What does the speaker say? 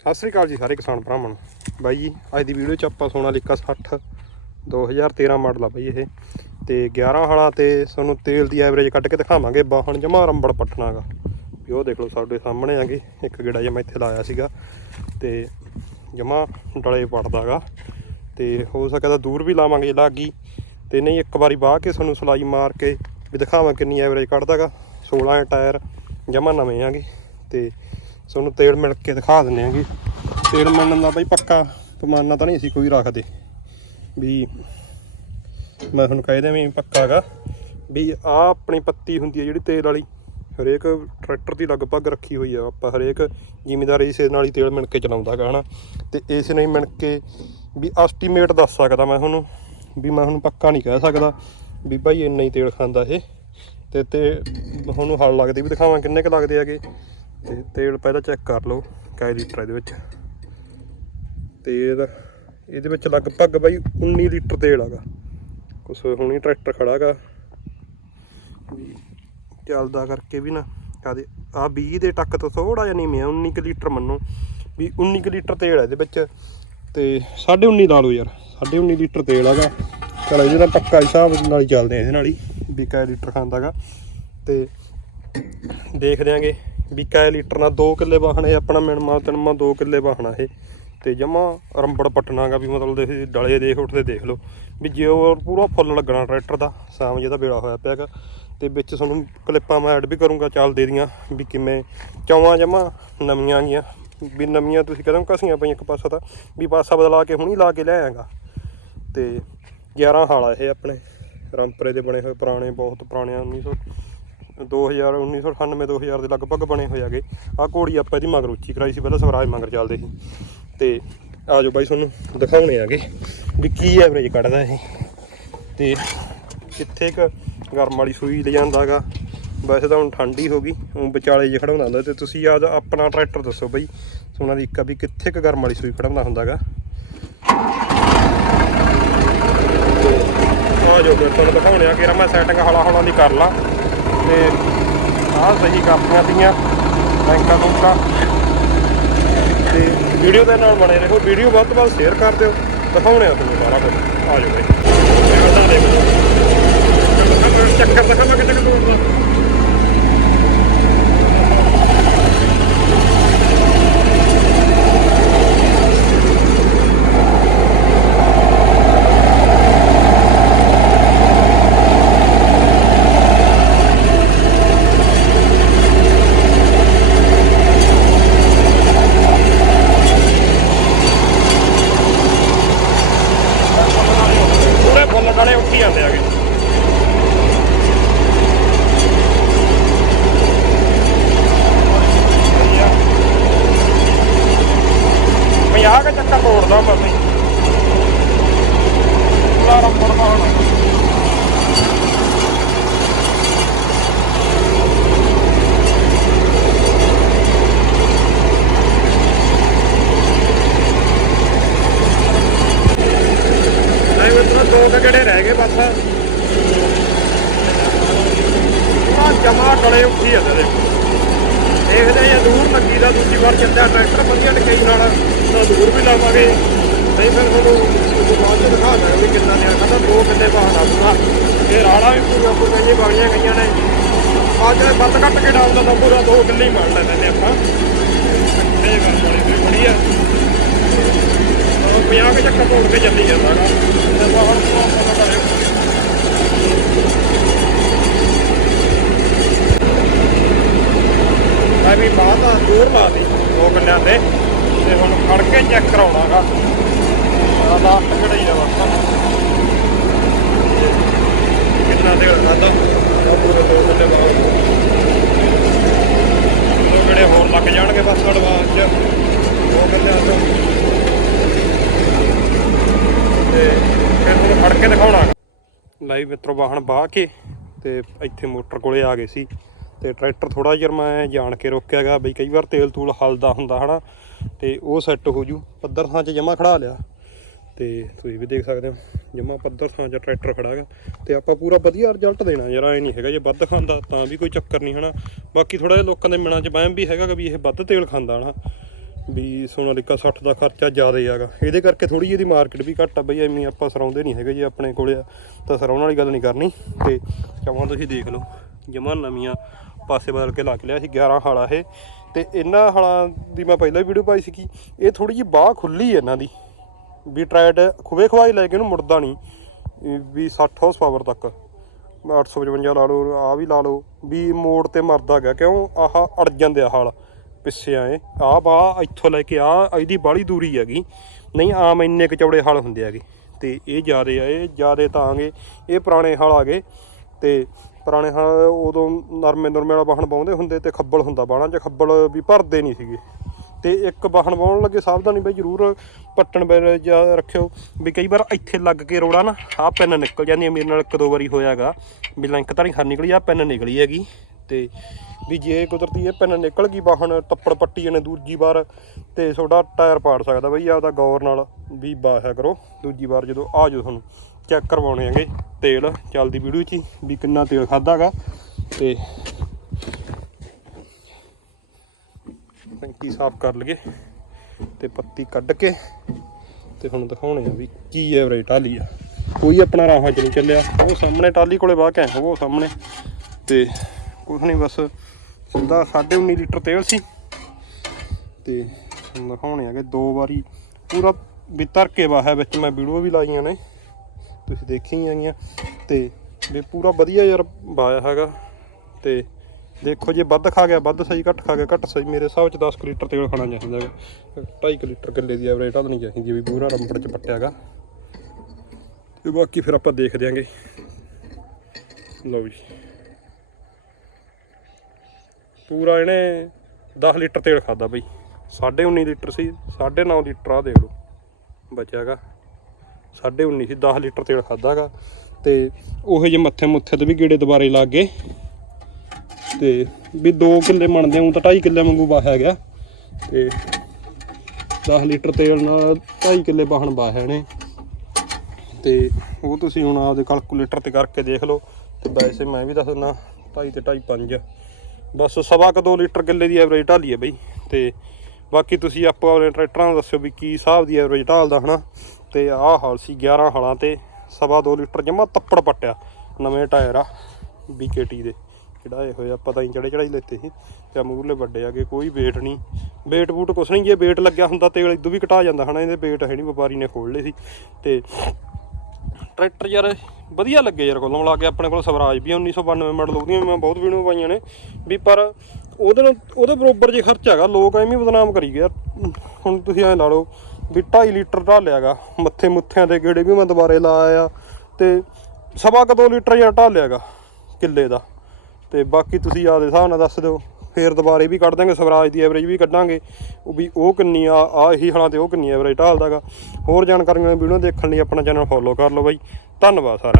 ਸਤਿ ਸ੍ਰੀ ਅਕਾਲ ਜੀ ਸਾਰੇ ਕਿਸਾਨ ਭਰਾਵਾਂ ਨੂੰ। ਬਾਈ ਜੀ, ਅੱਜ ਦੀ ਵੀਡੀਓ ਚ ਆਪਾਂ ਸੋਨਾਲੀਕਾ 60 2013 ਮਾਡਲ ਆ ਬਾਈ ਇਹ। ਤੇ 11 ਹਾਲਾਂ ਤੇ ਤੁਹਾਨੂੰ ਤੇਲ ਦੀ ਐਵਰੇਜ ਕੱਢ ਕੇ ਦਿਖਾਵਾਂਗੇ ਬਾਹਣ ਜਮਾ ਰੰਬੜ ਪੱਟਣਾਗਾ ਵੀ ਉਹ ਦੇਖ ਲਓ ਸਾਡੇ ਸਾਹਮਣੇ ਆਗੇ ਇੱਕ ਗੇੜਾ ਜਿਹਾ ਮੈਂ ਇੱਥੇ ਲਾਇਆ ਸੀਗਾ। ਤੇ ਜਮਾ ਡਲੇ ਪੜਦਾਗਾ ਤੇ ਹੋ ਸਕਦਾ ਦੂਰ ਵੀ ਲਾਵਾਂਗੇ ਜੇ ਲੱਗ ਤੇ ਨਹੀਂ, ਇੱਕ ਵਾਰੀ ਬਾਹ ਕੇ ਤੁਹਾਨੂੰ ਸਲਾਈ ਮਾਰ ਕੇ ਵੀ ਦਿਖਾਵਾਂ ਕਿੰਨੀ ਐਵਰੇਜ ਕੱਢਦਾਗਾ 16 ਟਾਇਰ ਜਮਾ ਨਵੇਂ ਆਗੇ ਤੇ ਤੁਹਾਨੂੰ ਤੇਲ ਮਿਲ ਕੇ ਦਿਖਾ ਦਿੰਨੇ ਆਂਗੇ ਤੇਲ ਮਿਲਣ ਦਾ ਬਈ ਪੱਕਾ ਪਮਾਨਾ ਤਾਂ ਨਹੀਂ ਅਸੀਂ ਕੋਈ ਰੱਖਦੇ। ਵੀ ਮੈਂ ਤੁਹਾਨੂੰ ਕਹਿ ਦਿਆਂ ਵੀ ਪੱਕਾਗਾ ਵੀ ਆ ਆਪਣੀ ਪੱਤੀ ਹੁੰਦੀ ਹੈ ਜਿਹੜੀ ਤੇਲ ਵਾਲੀ। ਹਰੇਕ ਟਰੈਕਟਰ ਦੀ ਲਗਭਗ ਰੱਖੀ ਹੋਈ ਆ। ਆਪਾਂ ਹਰੇਕ ਜ਼ਿਮੀਦਾਰ ਇਸੇ ਨਾਲ ਹੀ ਤੇਲ ਮਿਣ ਕੇ ਚਲਾਉਂਦਾ ਚਲਾਉਂਦਾਗਾ ਹਨਾ। ਤੇ ਇਸ ਨਹੀਂ ਮਿਣ ਕੇ ਵੀ ਐਸਟੀਮੇਟ ਦੱਸ ਸਕਦਾ ਮੈਂ ਤੁਹਾਨੂੰ। ਵੀ ਮੈਂ ਤੁਹਾਨੂੰ ਪੱਕਾ ਨਹੀਂ ਕਹਿ ਸਕਦਾ। ਵੀ ਭਾਈ ਇੰਨਾ ਹੀ ਤੇਲ ਖਾਂਦਾ ਇਹ। ਤੇ ਤੇ ਤੁਹਾਨੂੰ ਹਲ ਲੱਗਦੇ ਵੀ ਦਿਖਾਵਾਂ ਕਿੰਨੇ ਕੁ ਲੱਗਦੇ ਹੈਗੇ। ਤੇ ਤੇਲ ਪਹਿਲਾਂ ਚੈੱਕ ਕਰ ਲਓ ਕੈ ਲੀਟਰ ਇਹਦੇ ਵਿੱਚ। ਤੇਲ, ਇਹਦੇ ਵਿੱਚ ਲਗਭਗ ਬਾਈ 19 ਲੀਟਰ ਤੇਲ ਹੈਗਾ। ਕੁਛ ਹੁਣੀ ਟਰੈਕਟਰ ਖੜਾਗਾ ਚੱਲਦਾ ਕਰਕੇ ਵੀ ਨਾ ਆਦੇ ਆ 20 ਦੇ ਟੱਕ ਤੋਂ ਥੋੜਾ ਜਿਹਾ ਨੀਵੇਂ ਆ 19 ਕੁ ਲੀਟਰ ਮੰਨੋ। ਵੀ 19 ਕੁ ਲੀਟਰ ਤੇਲ ਹੈ ਇਹਦੇ ਵਿੱਚ। ਤੇ 19.5 ਲਾ ਲਓ ਯਾਰ 19.5 ਲੀਟਰ ਤੇਲ ਹੈਗਾ। ਚਲੋ ਇਹਦੇ ਨਾਲ ਪੱਕਾ ਹਿਸਾਬ ਨਾਲ ਹੀ ਚੱਲਦੇ ਆ ਇਹਦੇ ਨਾਲ ਹੀ, ਵੀ ਕਾਇ ਲੀਟਰ ਖਾਂਦਾਗਾ ਤੇ ਦੇਖ ਦਿਆਂਗੇ ਵੀ ਕੈ ਲੀਟਰ ਨਾਲ 2 ਕਿੱਲੇ ਵਾਹਣ ਇਹ ਆਪਣਾ ਮਿਣਮਾ ਤਨਮਾ 2 ਕਿੱਲੇ ਵਾਹਣਾ ਇਹ। ਤੇ ਜਮਾ ਰੰਬੜ ਪਟਣਾਗਾ ਵੀ ਮਤਲਬ ਦੇ ਡਲੇ ਦੇਖ ਉੱਠਦੇ ਦੇਖ ਲਓ। ਵੀ ਜੇ ਉਹ ਪੂਰਾ ਫੁੱਲ ਲੱਗਣਾ ਟਰੈਕਟਰ ਦਾ, ਸ਼ਾਮ ਜਿਹਦਾ ਵੇਲਾ ਹੋਇਆ ਪਿਆਗਾ ਤੇ ਵਿੱਚ ਤੁਹਾਨੂੰ ਕਲਿੱਪਾਂ ਮੈਂ ਐਡ ਵੀ ਕਰੂੰਗਾ ਚੱਲਦੇ ਦੀਆਂ, ਵੀ ਕਿਵੇਂ ਚੌਵਾਂ ਜਮਾ ਨਵੀਆਂ ਗੀਆਂ ਵੀ ਨਵੀਆਂ ਤੁਸੀਂ ਕਦੋਂ ਕਸੀਆਂ ਪਈਆਂ ਇੱਕ ਪਾਸਾ ਤਾਂ, ਵੀ ਪਾਸਾ ਬਦਲਾ ਕੇ ਹੁਣੀ ਲਾ ਕੇ ਲੈ ਲਿਆਇਆਗਾ ਤੇ 11 ਹਾਲਾ ਇਹ ਆਪਣੇ। ਰੰਪਰੇ ਦੇ ਬਣੇ ਹੋਏ ਪੁਰਾਣੇ, ਬਹੁਤ ਪੁਰਾਣੇ ਆ 1900 2000 1998 2000 ਦੇ ਲਗਭਗ ਬਣੇ ਹੋਏ ਹੈਗੇ। ਆ ਘੋੜੀ ਆਪਾਂ ਇਹਦੀ ਮਗਰ ਉੱਚੀ ਕਰਾਈ ਸੀ, ਪਹਿਲਾਂ ਸਵਰਾਜ ਮਗਰ ਚੱਲਦੇ ਸੀ। ਤੇ ਆ ਜਾਓ ਬਾਈ ਤੁਹਾਨੂੰ ਦਿਖਾਉਣੇ ਆਗੇ ਵੀ ਕੀ ਐਵਰੇਜ ਕੱਢਦਾ ਇਹ। ਤੇ ਕਿੱਥੇ ਕ ਗਰਮ ਵਾਲੀ ਸੂਈ ਲੈ ਜਾਂਦਾਗਾ ਵੈਸੇ ਤਾਂ ਹੁਣ ਠੰਡੀ ਹੋ ਗਈ, ਹੁਣ ਵਿਚਾਲੇ ਜੇ ਖੜਾਉਂਦਾ ਹੁੰਦਾ ਤੇ ਤੁਸੀਂ ਆ ਆਪਣਾ ਟਰੈਕਟਰ ਦੱਸੋ ਬਈ, ਸੋਨਾ ਦੀ ਇੱਕਾ ਵੀ ਕਿੱਥੇ ਕ ਗਰਮ ਵਾਲੀ ਸੂਈ ਖੜਾਉਂਦਾ ਹੁੰਦਾਗਾ ਆ ਜੋ ਫਿਰ ਤੁਹਾਨੂੰ ਦਿਖਾਉਣੇ ਆ ਕਿ ਮੈਂ ਸੈਟਿੰਗ ਹੌਲਾ ਹੌਲਾ ਦੀ ਕਰ ਲਾਂ। ਤੇ ਆਹ ਸਹੀ ਕਰਤੀਆਂ ਸੀਗੀਆਂ, ਬੈਂਕਾਂ ਬੁੰਕਾਂ। ਤੇ ਵੀਡੀਓ ਦੇ ਨਾਲ ਬਣੇ ਰਹੋ, ਵੀਡੀਓ ਵੱਧ ਤੋਂ ਵੱਧ ਸ਼ੇਅਰ ਕਰ ਦਿਓ, ਦਿਖਾਉਣੇ ਆ ਤੁਹਾਨੂੰ ਸਾਰਾ ਕੁਝ ਆ ਜਾਓ ਬਾਈ। ਇਹ ਦੇ ਮੈਨੂੰ ਚੱਕਰ ਦਿਖਾਵਾਂ ਕਿਤੇ ਕਿਤੇ ਦੂਰ ਦਾ ਪੂਰੇ ਫੁੱਲ ਨਾਲੇ ਉੱਠੀ ਜਾਂਦੇ ਆਗੇ ਪੰਜਾਹ ਕੇ ਚੱਕਰ ਤੋੜਦਾ ਬਸ ਹੀ ਪੂਰਾ ਰੰਬੜ ਦਾ ਹੋਣਾ ਨਹੀਂ ਮਿੱਤਰੋ ਦੋ ਕੁ ਗੇੜੇ ਰਹਿ ਗਏ ਬਸ ਪੂਰਾ ਜਮਾ ਗਲੇ ਉੱਠੀ ਜਾਂਦੇ ਦੇ ਦੇਖਦੇ ਆ ਦੂਰ ਲੱਗੀ ਦਾ ਦੂਜੀ ਵਾਰ ਚੱਲਿਆ ਟਰੈਕਟਰ ਵਧੀਆ ਟਕਈ ਨਾਲ, ਤਾਂ ਦੂਰ ਵੀ ਲਾਵਾਂਗੇ। ਨਹੀਂ ਫਿਰ ਤੁਹਾਨੂੰ ਉਹ ਬਾਅਦ ਚ ਦਿਖਾ ਦਾਂਗੇ ਵੀ ਕਿੰਨਾ ਨੇ ਕਹਿੰਦਾ ਦੋ ਕਿੱਲੇ ਬਾਹਰ ਆਉਂਦਾ ਇਹ ਰਾੜਾ ਵੀ ਪੂਰਾ ਪੂਰੀਆਂ ਜੀ ਬਗੀਆਂ ਗਈਆਂ ਨੇ। ਅੱਜ ਦੇ ਬੱਤ ਕੱਟ ਕੇ ਡਾਉਂਦਾ ਤਾਂ ਪੂਰਾ ਦੋ ਕਿੱਲੇ ਹੀ ਮੰਨ ਲੈਂਦੇ ਨੇ ਆਪਾਂ। ਇਹ ਗੱਲ ਬੜੀ ਵੀ ਵਧੀਆ ਪੰਜਾਹ 50 ਕੇ ਚੱਕਰ ਤੋੜ ਕੇ ਚੱਲੀ ਜਾਂਦਾ ਗਾ। ਤੇ ਬਾਹਰ ਤੋਂ ਆਪਾਂ ਕਰੇ ਮੈਂ ਵੀ ਬਾਅਦ ਦੂਰ ਲਾ ਦੋ। ਕਿੱਲਿਆਂ ਤੇ। ਤੇ ਹੁਣ ਫੜ ਕੇ ਚੈੱਕ ਕਰਾਉਣਾਗਾ। ਲਾਸਟ ਕਢਾਈ ਦਾ ਬਸ। ਕਿੰਨਾ ਦੇ ਖਾਦਾ ਪੂਰੇ ਦੋ ਕਿੱਲੇ ਬਾਅਦ। ਦੋ ਕਿਹੜੇ ਹੋਰ ਲੱਗ ਜਾਣਗੇ ਬਸ ਐਡਵਾਂਸ ਚ। ਦੋ ਕਿੱਲਿਆਂ ਤੋਂ। ਤੇ ਫਿਰ ਤੁਹਾਨੂੰ ਫੜ ਕੇ ਦਿਖਾਉਣਾ ਲਾਈਵ ਮਿੱਤਰੋ ਵਾਹਣ ਬਾਹ ਕੇ ਤੇ ਇੱਥੇ ਮੋਟਰ ਕੋਲੇ ਆ ਗਏ ਸੀ। ਤੇ ਟਰੈਕਟਰ ਥੋੜਾ ਜਿਹਾ ਮੈਂ ਜਾਣ ਕੇ ਰੋਕਿਆਗਾ ਬਈ ਕਈ ਵਾਰ ਤੇਲ ਤੂਲ ਹਲਦਾ ਹੁੰਦਾ ਹਨਾ, ਤੇ ਉਹ ਸੈੱਟ ਹੋ ਜੂ, ਪੱਧਰ ਥਾਂ 'ਚ ਜਮਾ ਖੜਾ ਲਿਆ। ਤੇ ਤੁਸੀਂ ਵੀ ਦੇਖ ਸਕਦੇ ਹੋ ਜਮਾ ਪੱਧਰ ਥਾਂ 'ਚ ਟਰੈਕਟਰ ਖੜਾ ਹੈਗਾ ਤੇ ਆਪਾਂ ਪੂਰਾ ਵਧੀਆ ਰਿਜ਼ਲਟ ਦੇਣਾ ਯਾਰ, ਐ ਨਹੀਂ ਹੈਗਾ ਜੇ ਵੱਧ ਖਾਂਦਾ ਤਾਂ ਵੀ ਕੋਈ ਚੱਕਰ ਨਹੀਂ ਹਨਾ। ਬਾਕੀ ਥੋੜਾ ਜਿਹਾ ਲੋਕਾਂ ਦੇ ਮਨਾਂ 'ਚ ਵਹਿਮ ਵੀ ਹੈਗਾ ਵੀ ਇਹ ਵੱਧ ਤੇਲ ਖਾਂਦਾ ਹਨਾ। ਵੀ ਸੋਨਾਲੀਕਾ 60 ਦਾ ਖਰਚਾ ਜ਼ਿਆਦਾ ਹੈਗਾ। ਇਹਦੇ ਕਰਕੇ ਥੋੜੀ ਜਿਹੀ ਇਹਦੀ ਮਾਰਕੀਟ ਵੀ ਘੱਟ ਆ ਬਈ, ਐਵੇਂ ਆਪਾਂ ਸਰਾਉਂਦੇ ਨਹੀਂ ਹੈਗੇ ਜੇ ਆਪਣੇ ਕੋਲੇ ਆ। ਤਾਂ ਸਰਾਉਣ ਵਾਲੀ ਗੱਲ ਨਹੀਂ ਕਰਨੀ। ਤੇ ਚਾਹਾਂ ਤੁਸੀਂ ਦੇਖ ਲਓ ਜਮਾਂ ਨਵੀਆਂ ਪਾਸੇ ਬਦਲ ਕੇ ਲਾ ਕੇ ਲਿਆ ਸੀ 11 ਹਾਲਾ ਇਹ। ਤੇ ਇਹਨਾਂ ਹਾਲਾਂ ਦੀ ਮੈਂ ਪਹਿਲਾਂ ਵੀਡੀਓ ਪਾਈ ਸੀ ਕਿ ਇਹ ਥੋੜੀ ਜਿਹੀ ਬਾਹ ਖੁੱਲੀ ਹੈ ਇਹਨਾਂ ਦੀ। ਵੀ ਟਰੈਡ ਖੁਵੇ ਖਵਾਈ ਲੈ ਕੇ ਇਹਨੂੰ ਮੁੜਦਾ ਨਹੀਂ। ਵੀ 60 ਹਾਰਸ ਪਾਵਰ ਤੱਕ 855 ਲਾ ਲਓ ਆ ਵੀ ਲਾ ਲਓ। ਵੀ ਮੋੜ ਤੇ ਮਰਦਾ ਗਿਆ। ਕਿਉਂ? ਆਹ ਅੜ ਜਾਂਦੇ ਆ ਹਾਲ ਪਿੱਛੇ ਆਏ। ਆ ਬਾ ਇੱਥੋਂ ਲੈ ਕੇ ਆ ਇਹਦੀ ਬਾਹਲੀ ਦੂਰੀ ਹੈਗੀ। ਨਹੀਂ, ਆਮ ਇੰਨੇ ਕੁ ਚੌੜੇ ਹਾਲ ਹੁੰਦੇ ਹੈਗੇ। ਤੇ ਇਹ ਜ਼ਿਆਦੇ ਆ, ਇਹ ਜ਼ਿਆਦੇ ਤਾਂ ਆਗੇ। ਇਹ ਪੁਰਾਣੇ ਹਾਲ ਆ ਗਏ। ਤੇ ਪੁਰਾਣੇ ਹਾਲ ਉਦੋਂ ਨਰਮੇ ਨਰਮੇ ਵਾਲਾ ਵਾਹਣ ਬਾਉਂਦੇ ਹੁੰਦੇ ਤੇ ਖੱਬਲ ਹੁੰਦਾ ਬਾਣਾ 'ਚ ਖੱਬਲ ਵੀ ਭਰਦੇ ਨਹੀਂ ਸੀਗੇ। ਤੇ ਇੱਕ ਵਾਹਣ ਬਾਉਣ ਲੱਗੇ ਸਾਵਧਾਨੀ ਬਈ ਜ਼ਰੂਰ ਪੱਟਣ ਵੇਲੇ ਜਾਂ ਰੱਖਿਓ ਵੀ ਕਈ ਵਾਰ ਇੱਥੇ ਲੱਗ ਕੇ ਰੋੜਾ ਨਾ, ਆਹ ਪੈਨ ਨਿਕਲ ਜਾਂਦੀ ਹੈ, ਮੇਰੇ ਨਾਲ ਇੱਕ ਦੋ ਵਾਰੀ ਹੋਇਆਗਾ। ਵੀ ਲਿੰਕ ਤਾਂ ਨਹੀਂ ਖਾ ਨਿਕਲੀ, ਆਹ ਪੈਨ ਨਿਕਲੀ ਹੈਗੀ। ਤੇ ਵੀ ਜੇ ਕੁਦਰਤੀ ਇਹ ਪੈਨ ਨਿਕਲ ਗਈ ਵਾਹਣ ਤੱਪੜ ਪੱਟੀ ਨੇ ਦੂਜੀ ਵਾਰ ਤੇ ਤੁਹਾਡਾ ਟਾਇਰ ਪਾੜ ਸਕਦਾ ਬਈ, ਆਪਦਾ ਗੌਰ ਨਾਲ ਵੀ ਬਾਹਿਆ ਕਰੋ। ਦੂਜੀ ਵਾਰ ਜਦੋਂ ਆ ਜਾਓ ਤੁਹਾਨੂੰ। ਚੈੱਕ ਕਰਵਾਉਣੇ ਹੈਗੇ ਤੇਲ, ਚੱਲਦੀ ਵੀਡੀਓ 'ਚ ਹੀ ਵੀ ਕਿੰਨਾ ਤੇਲ ਖਾਦਾਗਾ ਤੇ ਟੈਂਕੀ ਸਾਫ਼ ਕਰ ਲਈਏ ਤੇ ਪੱਤੀ ਕੱਢ ਕੇ ਤੇ ਹੁਣ ਦਿਖਾਉਣੇ ਆ ਵੀ ਕੀ ਐਵਰੇਜ ਟਾਲੀ ਆ। ਕੋਈ ਆਪਣਾ ਰਾਹਾਂ 'ਚ ਨਹੀਂ ਚੱਲਿਆ। ਉਹ ਸਾਹਮਣੇ ਟਾਲੀ ਕੋਲੇ ਬਾਹ ਕੇ ਉਹ ਸਾਹਮਣੇ। ਤੇ ਕੁਛ ਨਹੀਂ, ਬਸ ਸਿੱਧਾ 19.5 ਲੀਟਰ ਤੇਲ ਸੀ। ਤੇ ਹੁਣ ਦਿਖਾਉਣੇ ਆਗੇ ਦੋ ਵਾਰੀ। ਪੂਰਾ ਵੀ ਧਰ ਕੇ ਵਾਹਿਆ ਵਿੱਚ ਮੈਂ ਵੀਡੀਓ ਵੀ ਲਾਈਆਂ ਨੇ। ਤੁਸੀਂ ਦੇਖੀ ਹੀ ਆਗੀਆਂ ਤੇ ਵੀ ਪੂਰਾ ਵਧੀਆ ਯਾਰ ਬਾਇਆ ਹੈਗਾ। ਤੇ ਦੇਖੋ ਜੇ ਵੱਧ ਖਾ ਗਿਆ, ਵੱਧ ਸਹੀ, ਘੱਟ ਖਾ ਗਿਆ, ਘੱਟ ਸਹੀ, ਮੇਰੇ ਹਿਸਾਬ ਚ 10 ਕੁ ਲੀਟਰ ਤੇਲ ਖਾਣਾ ਚਾਹੀਦਾ ਹੈਗਾ। 2.5 ਲੀਟਰ ਗੱਲੇ ਦੀ ਐਵਰੇਜ ਤਾਂ ਨਹੀਂ ਚਾਹੀਦੀ ਵੀ ਪੂਰਾ ਰੰਬੜ ਚ ਪੱਟਿਆ ਹੈਗਾ। ਤੇ ਬਾਕੀ ਫਿਰ ਆਪਾਂ ਦੇਖ ਦਿਆਂਗੇ। ਲਓ ਜੀ। ਪੂਰਾ ਇਹਨੇ 10 ਲੀਟਰ ਤੇਲ ਖਾਦਾ ਬਈ। 19.5 ਲੀਟਰ ਸੀ 9.5 ਲੀਟਰ ਆ ਦੇਖ ਲਓ। ਬਚਿਆਗਾ 19.5 ਸੀ 10 ਲੀਟਰ ਤੇਲ ਖਾਦਾਗਾ ਤੇ ਉਹੇ ਜੇ ਮੱਥੇ ਮੁੱਥੇ ਤੇ ਵੀ ਗੇੜੇ ਦੁਬਾਰੇ ਲੱਗ ਗਏ ਤੇ ਵੀ 2 ਕਿੱਲੇ ਬਣਦੇ ਹਾਂ ਊਂ ਤਾਂ 2.5 ਕਿੱਲੇ ਵਾਂਗੂ ਵਾਹਿਆ ਗਿਆ। ਤੇ 10 ਲੀਟਰ ਤੇਲ ਨਾਲ 2.5 ਕਿੱਲੇ ਵਾਹਣ ਵਾਹਿਆ ਨੇ। ਤੇ ਉਹ ਤੁਸੀਂ ਹੁਣ ਆਪਦੇ ਕੈਲਕੂਲੇਟਰ ਤੇ ਕਰਕੇ ਦੇਖ ਲਓ। ਤੇ ਵੈਸੇ ਮੈਂ ਵੀ ਦੱਸ ਦਿੰਦਾ 2.5 ਤੇ 2.5 5 ਬਸ ਸਵਾ ਕੁ 2 ਲੀਟਰ ਕਿੱਲੇ ਦੀ ਐਵਰੇਜ ਢਾਲੀ ਹੈ ਬਈ। ਤੇ ਬਾਕੀ ਤੁਸੀਂ ਆਪੋ ਆਪਣੇ ਟਰੈਕਟਰਾਂ ਨੂੰ ਦੱਸਿਓ ਵੀ ਕੀ ਹਿਸਾਬ ਦੀ ਐਵਰੇਜ ਢਾਲਦਾ, ਹਨਾ? ਤੇ ਆਹ ਹਾਲ ਸੀ 11 ਹਾਲਾਂ ਤੇ, ਸਵਾ 2 ਲੀਟਰ ਜਮਾ ਤੱਪੜ ਪੱਟਿਆ ਨਵੇਂ ਟਾਇਰ ਆ BKT ਦੇ। ਚੜਾਏ ਹੋਏ ਆ ਪਤਾ ਨਹੀਂ ਚੜੇ ਚੜਾਈ ਲੈਤੇ ਸੀ ਤੇ ਮੂਰਲੇ ਵੱਡੇ ਆਗੇ ਕੋਈ ਵੇਟ ਨਹੀਂ। ਵੇਟ ਬੂਟ ਕੁਛ ਨਹੀਂ, ਜੇ ਵੇਟ ਲੱਗਿਆ ਹੁੰਦਾ ਤੇਲ ਇਦੋਂ ਵੀ ਘਟਾ ਜਾਂਦਾ ਹਨਾ, ਇਹਦੇ ਵੇਟ ਹੈ ਨਹੀਂ ਵਪਾਰੀ ਨੇ ਖੋਲ ਲਏ ਸੀ। ਤੇ ਟਰੈਕਟਰ ਯਾਰ ਵਧੀਆ ਲੱਗੇ ਯਾਰ ਕੋਲੋਂ, ਲਾ ਕੇ ਆਪਣੇ ਕੋਲ ਸਵਰਾਜ ਵੀ ਆ 1992 ਮਾਡਲ ਉਹਦੀਆਂ ਮੈਂ ਬਹੁਤ ਵੀਡੀਓ ਪਾਈਆਂ ਨੇ। ਵੀ ਪਰ ਉਹਦੇ ਨਾਲ, ਉਹਦੇ ਬਰੋਬਰ ਜੇ ਖਰਚਾ ਹੈਗਾ, ਲੋਕ ਐਵੇਂ ਬਦਨਾਮ ਕਰੀ ਗਏ ਯਾਰ। ਹੁਣ ਤੁਸੀਂ ਐਂ ਲਾ ਲਓ ਵੀ 2.5 ਲੀਟਰ ਢਾਲਿਆਗਾ ਮੱਥੇ ਮੁੱਥਿਆਂ ਦੇ ਗੇੜੇ ਵੀ ਮੈਂ ਦੁਬਾਰੇ ਲਾਇਆ ਆ ਤੇ ਸਵਾ ਕੁ 2 ਲੀਟਰ ਯਾਰ ਢਾਲਿਆਗਾ ਕਿੱਲੇ ਦਾ। ਤੇ ਬਾਕੀ ਤੁਸੀਂ ਆਪਦੇ ਹਿਸਾਬ ਨਾਲ ਦੱਸ ਦਿਓ, ਫੇਰ ਦੁਬਾਰੇ ਵੀ ਕੱਢ ਦਾਂਗੇ ਸਵਰਾਜ ਦੀ ਐਵਰੇਜ ਵੀ ਕੱਢਾਂਗੇ। ਉਹ ਵੀ ਉਹ ਕਿੰਨੀ ਆ ਆ ਇਹੀ ਹਾਲਾਂ ਤੇ ਉਹ ਕਿੰਨੀ ਐਵਰੇਜ ਢਾਲਦਾਗਾ ਹੋਰ ਜਾਣਕਾਰੀਆਂ ਲਈ ਵੀਡੀਓ ਦੇਖਣ ਲਈ ਆਪਣਾ ਚੈਨਲ ਫੋਲੋ ਕਰ ਲਓ ਬਾਈ। ਧੰਨਵਾਦ ਸਾਰਿਆਂ ਨੂੰ।